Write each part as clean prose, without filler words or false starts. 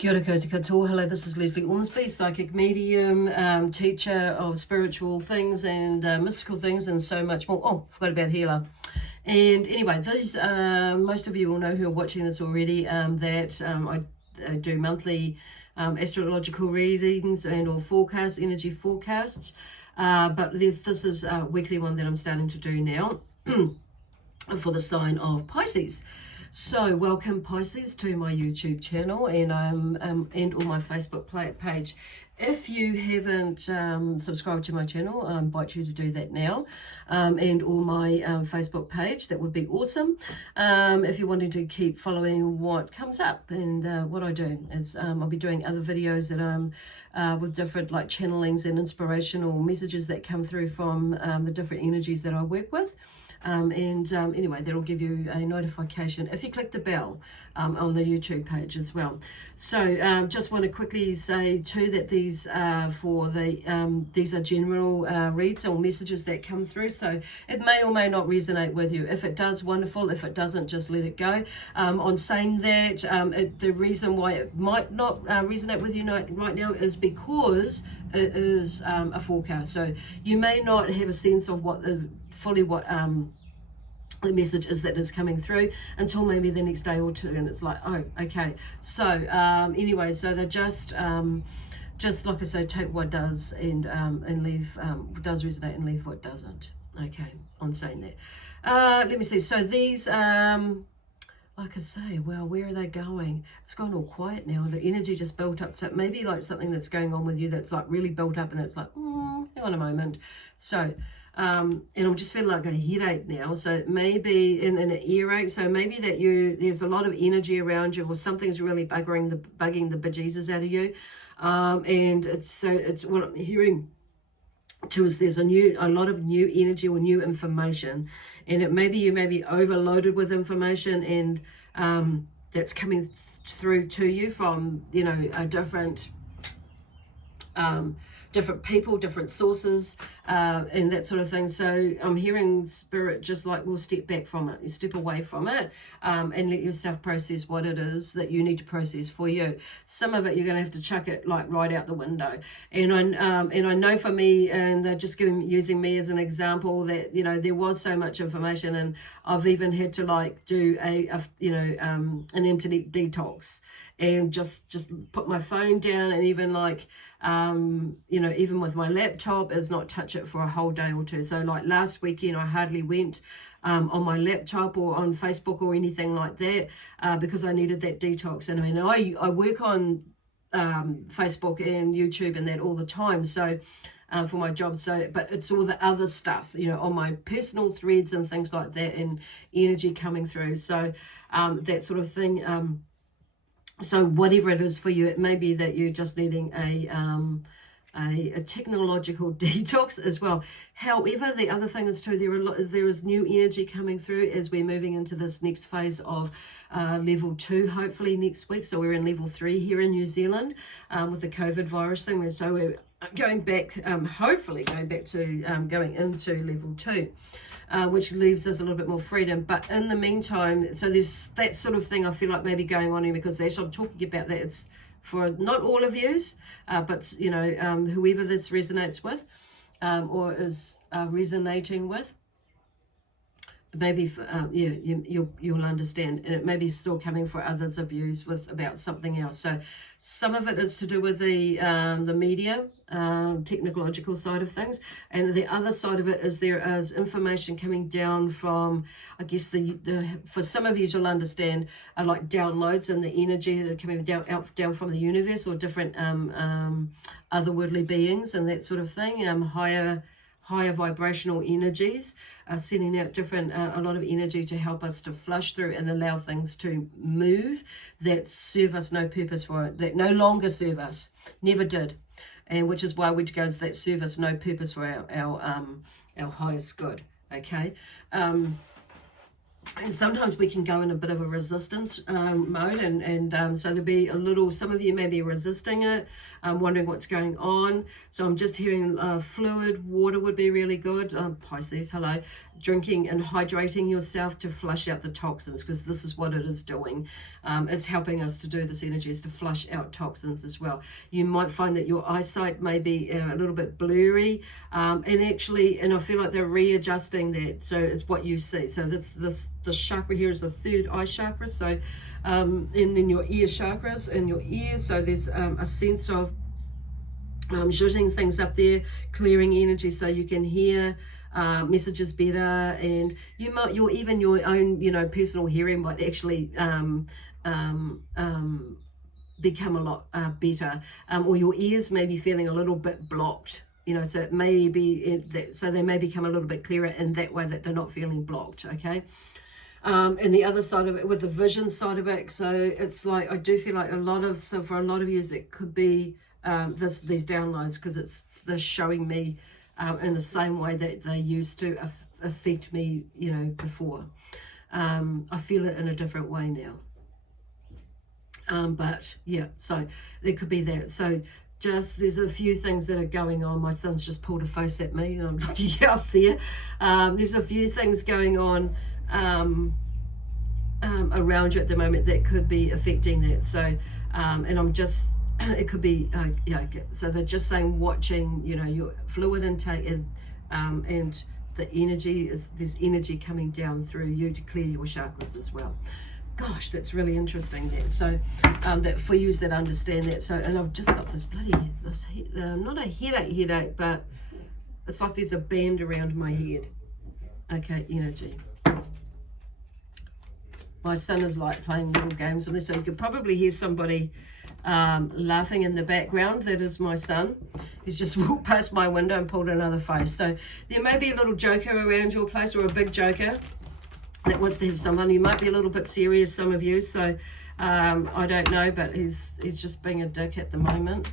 Kia ora koutou katoa. Hello, this is Lesley Ormsby, psychic medium, teacher of spiritual things and mystical things and so much more. Oh, forgot about healer. And anyway, these most of you will know who are watching this already, that I do monthly astrological readings and or forecasts, energy forecasts. But this is a weekly one that I'm starting to do now for the sign of Pisces. So welcome Pisces to my YouTube channel and and on my Facebook page. If you haven't subscribed to my channel, I invite you to do that now, and on my Facebook page. That would be awesome. If you're wanting to keep following what comes up and what I do, is I'll be doing other videos that with different like channelings and inspirational messages that come through from the different energies that I work with. Anyway, that'll give you a notification if you click the bell on the YouTube page as well. So just want to quickly say too that these these are general reads or messages that come through, so it may or may not resonate with you. If it does, wonderful. If it doesn't, just let it go. On saying that, the reason why it might not resonate with you right now is because it is a forecast, so you may not have a sense of what fully what the message is that is coming through until maybe the next day or two, and it's like, oh, okay. So anyway, so they're just like I say, take what does and leave what does resonate and leave what doesn't. Okay, on saying that, let me see. So these like I say, well, where are they going? It's gone all quiet now. The energy just built up. So it may be like something that's going on with you that's like really built up, and it's like, hang on a moment. So and I'm just feeling like a headache now, so it may be in an earache, so maybe that there's a lot of energy around you, or something's really bugging the bejesus out of you, and it's what I'm hearing too is there's a lot of new energy or new information, and it maybe you may be overloaded with information, and that's coming through to you from different people, different sources, and that sort of thing. So I'm hearing spirit just like, we'll step back from it, you step away from it, and let yourself process what it is that you need to process for you. Some of it you're going to have to chuck it like right out the window. And I know for me, and they're just using me as an example, that there was so much information, and I've even had to like do an internet detox, and just put my phone down, and even like even with my laptop, is not touch it for a whole day or two. So like last weekend I hardly went on my laptop or on Facebook or anything like that, because I needed that detox. And I mean, I work on Facebook and YouTube and that all the time, so for my job. So but it's all the other stuff on my personal threads and things like that, and energy coming through, so that sort of thing. So whatever it is for you, it may be that you're just needing a technological detox as well. However, the other thing is too, there is new energy coming through as we're moving into this next phase of level 2, hopefully next week. So we're in level 3 here in New Zealand with the COVID virus thing. So we're going back, hopefully going back to going into level 2. Which leaves us a little bit more freedom. But in the meantime, so there's that sort of thing I feel like maybe going on here, because as I'm talking about that, it's for not all of yous, but whoever this resonates with, or is resonating with, maybe you'll understand, and it may be still coming for others of you about something else. So some of it is to do with the media, technological side of things, and the other side of it is there is information coming down from, I guess for some of you you'll understand, like downloads and the energy that are coming down from the universe, or different otherworldly beings and that sort of thing, higher vibrational energies are sending out a lot of energy to help us to flush through and allow things to move that serve us no purpose for it, that no longer serve us, never did, and which is why we go into that serve us no purpose for our highest good. Okay, And sometimes we can go in a bit of a resistance mode, and so there'll be a little, some of you may be resisting it, wondering what's going on. So I'm just hearing fluid, water would be really good. Pisces, hello. Drinking and hydrating yourself to flush out the toxins, because this is what it is doing. It's helping us to do this energy, is to flush out toxins as well. You might find that your eyesight may be a little bit blurry, and I feel like they're readjusting that, so it's what you see. So this chakra here is the third eye chakra, so and then your ear chakras and your ears, so there's a sense of zhuzhing things up there, clearing energy so you can hear messages better, and your own personal hearing might actually become a lot better, or your ears may be feeling a little bit blocked, so it may be so they may become a little bit clearer in that way, that they're not feeling blocked. Okay. And the other side of it, with the vision side of it, so it's like, I do feel like for a lot of you, it could be these downloads, because they're showing me in the same way that they used to affect me, before. I feel it in a different way now. But yeah, so there could be that. So there's a few things that are going on. My son's just pulled a face at me, and I'm looking out there. There's a few things going on around you at the moment that could be affecting that. So and I'm just, it could be so they're just saying, watching your fluid intake, and the energy there's energy coming down through you to clear your chakras as well. Gosh, that's really interesting there. So that for you that understand that. So, and I've just got this not a headache, but it's like there's a band around my head. Okay, energy. My son is like playing little games with this, so you could probably hear somebody laughing in the background. That is my son. He's just walked past my window and pulled another face. So there may be a little joker around your place, or a big joker that wants to have someone. You might be a little bit serious, some of you, so I don't know, but he's just being a dick at the moment.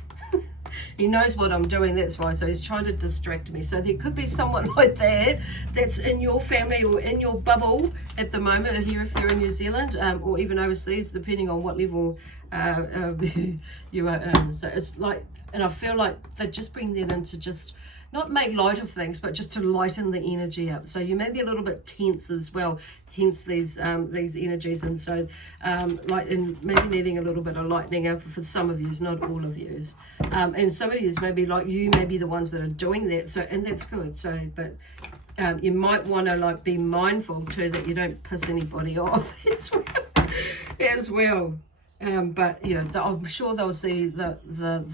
He knows what I'm doing, that's why, so he's trying to distract me. So there could be someone like that that's in your family or in your bubble at the moment, if you're in New Zealand, or even overseas, depending on what level you are in. So it's like, and I feel like they just bring that in to just not make light of things, but just to lighten the energy up. So you may be a little bit tense as well, hence these energies. And so and maybe needing a little bit of lightening up for some of yous, not all of yous. And some of yous may be like, you may be the ones that are doing that. So, and that's good. So, but you might want to be mindful too that you don't piss anybody off as well. But I'm sure they'll see the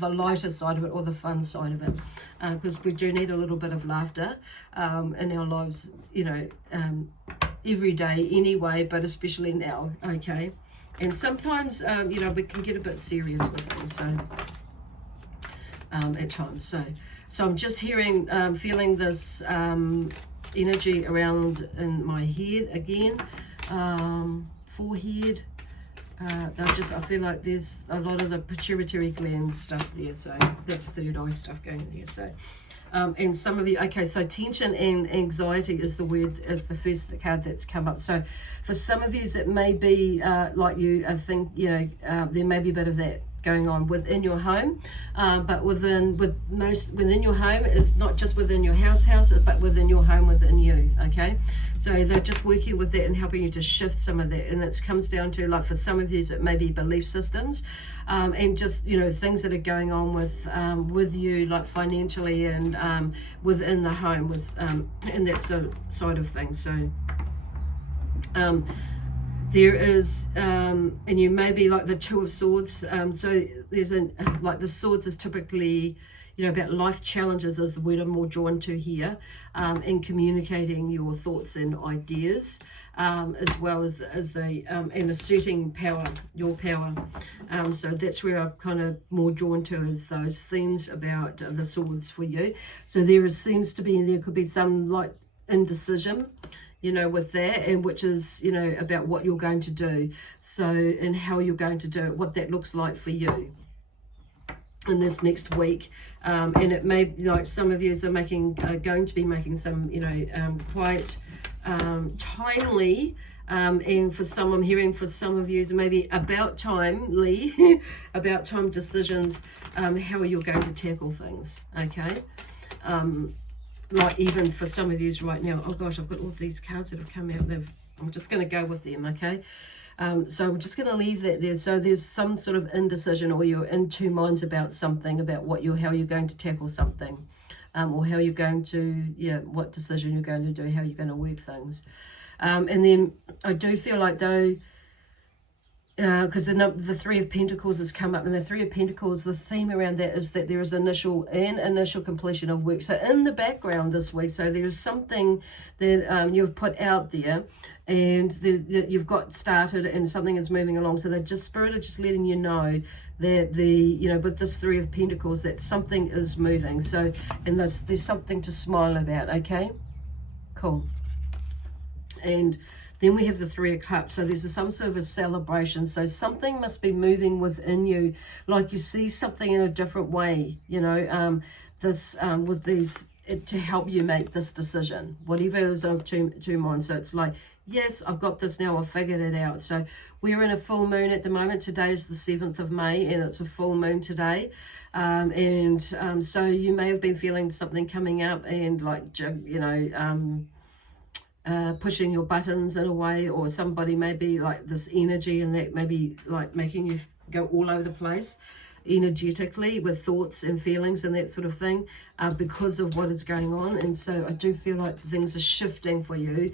lighter side of it, or the fun side of it, because we do need a little bit of laughter in our lives, every day anyway, but especially now. Okay, and sometimes we can get a bit serious with things, so at times. So I'm just feeling this energy around in my head again, forehead. I feel like there's a lot of the pituitary gland stuff there, so that's third eye stuff going there. So, and some of you, okay, so tension and anxiety is the first card that's come up. So for some of you, it may be like you, I think, there may be a bit of that going on within your home, but within your home is not just within your house, but within your home, within you. Okay, so they're just working with that and helping you to shift some of that, and it comes down to, like, for some of you it may be belief systems, and just things that are going on with you, like financially and within the home, and that side of things. So there is, and you may be like the Two of Swords. So there's like the swords is typically, about life challenges is the word I'm more drawn to here, and communicating your thoughts and ideas, as well as and asserting your power. So that's where I'm kind of more drawn to, is those themes about the swords for you. So there could be some like indecision, with that, and which is, about what you're going to do. So, and how you're going to do it, what that looks like for you in this next week. And it may, like some of you are going to be making some, quite timely And for some, I'm hearing for some of you, maybe about time, Lee, about time decisions, how you're going to tackle things, okay? Like even for some of you right now, oh gosh, I've got all these cards that have come out. I'm just going to go with them, okay? So I'm just going to leave that there. So there's some sort of indecision, or you're in two minds about something, about how you're going to tackle something, or how you're going to, what decision you're going to do, how you're going to work things. And then I do feel like though, because the Three of Pentacles has come up, and the Three of Pentacles, the theme around that is that there is initial completion of work. So in the background this week, so there is something that you've put out there, and that you've got started, and something is moving along. So the Spirit are just letting you know that with this Three of Pentacles, that something is moving. So, and there's something to smile about. Okay, cool. And then we have the Three of Cups. So there's some sort of a celebration. So something must be moving within you, like you see something in a different way, with these, to help you make this decision, whatever it is of two minds. So it's like, yes, I've got this now, I've figured it out. So we're in a full moon at the moment. Today is the 7th of May, and it's a full moon today. So you may have been feeling something coming up, and like, pushing your buttons in a way, or somebody may be like this energy, and that may be like making you go all over the place energetically with thoughts and feelings and that sort of thing, because of what is going on. And so I do feel like things are shifting for you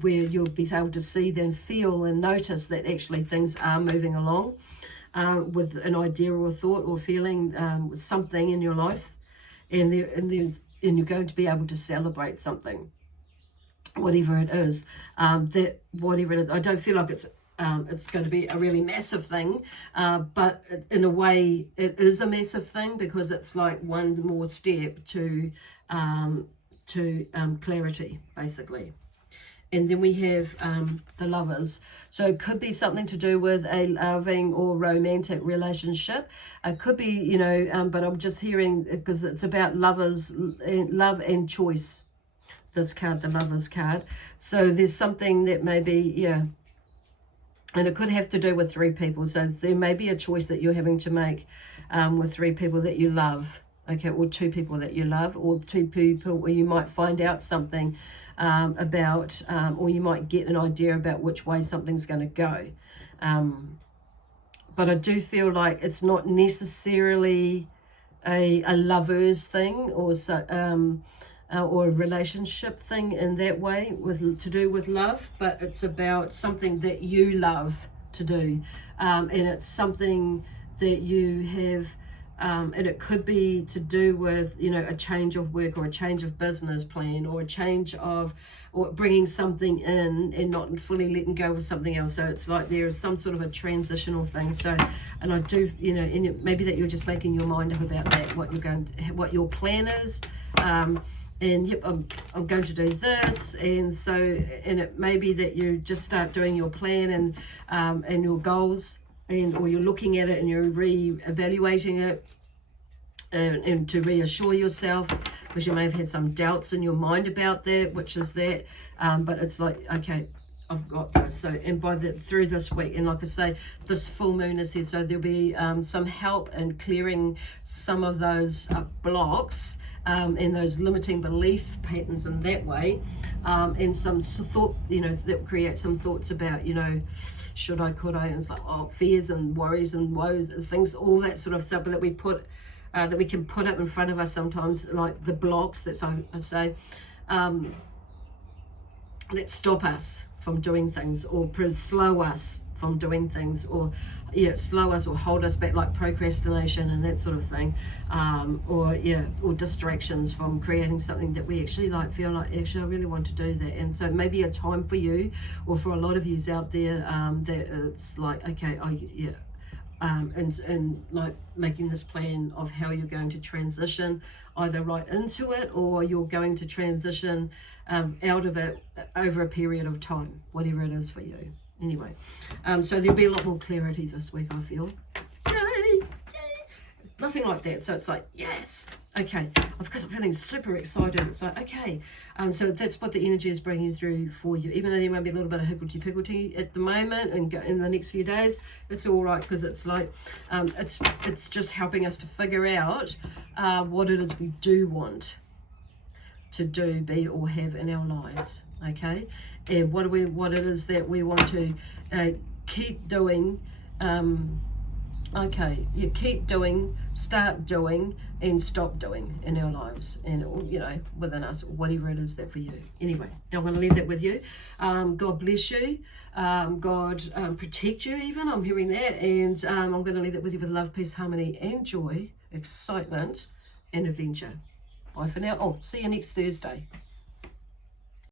where you'll be able to see, then feel and notice that actually things are moving along with an idea or a thought or feeling, with something in your life, and you're going to be able to celebrate something, whatever it is. Whatever it is, I don't feel like it's going to be a really massive thing, but in a way it is a massive thing, because it's like one more step to clarity, basically. And then we have the Lovers. So it could be something to do with a loving or romantic relationship. It could be, but I'm just hearing, because it's about lovers, love and choice. This card, the Lovers card. So there's something that may be, and it could have to do with three people. So there may be a choice that you're having to make with three people that you love, okay, or two people that you love, or two people where you might find out something about, or you might get an idea about which way something's going to go. But I do feel like it's not necessarily a lover's thing, or a relationship thing in that way, to do with love, but it's about something that you love to do, and it's something that you have, and it could be to do with, a change of work, or a change of business plan, or a change of, or bringing something in and not fully letting go of something else. So it's like there is some sort of a transitional thing. So, and I do, and maybe that you're just making your mind up about that, what your plan is. And yep, I'm going to do this, and so, and it may be that you just start doing your plan and your goals, or you're looking at it and you're re-evaluating it, and to reassure yourself, because you may have had some doubts in your mind about that, which is that, but it's like, okay, I've got this. So, and through this week, and like I say, this full moon is here, so there'll be some help in clearing some of those blocks, and those limiting belief patterns in that way, and some thought, that create some thoughts about, should I, could I, and it's like, fears and worries and woes and things, all that sort of stuff that we put, that we can put up in front of us sometimes, like the blocks that I say, that stop us from doing things, or slow us from doing things, or slow us or hold us back, like procrastination and that sort of thing, or distractions from creating something that we actually feel like actually I really want to do that. And so maybe a time for you, or for a lot of yous out there, that it's like, okay, and like making this plan of how you're going to transition either right into it, or you're going to transition out of it over a period of time, whatever it is for you. Anyway, so there'll be a lot more clarity this week, I feel. Yay! nothing like that. So it's like, yes, okay, because I'm feeling super excited. It's like, okay, so that's what the energy is bringing through for you. Even though there might be a little bit of higgledy-piggledy at the moment and in the next few days, it's all right, because it's like, it's just helping us to figure out what it is we do want to do, be, or have in our lives, okay? And what it is that we want to keep doing, keep doing, start doing, and stop doing in our lives, and within us, whatever it is that for you. Anyway, I'm going to leave that with you. God bless you. God protect you even. I'm hearing that, and I'm going to leave that with you with love, peace, harmony, and joy, excitement, and adventure. Bye for now. Oh, see you next Thursday.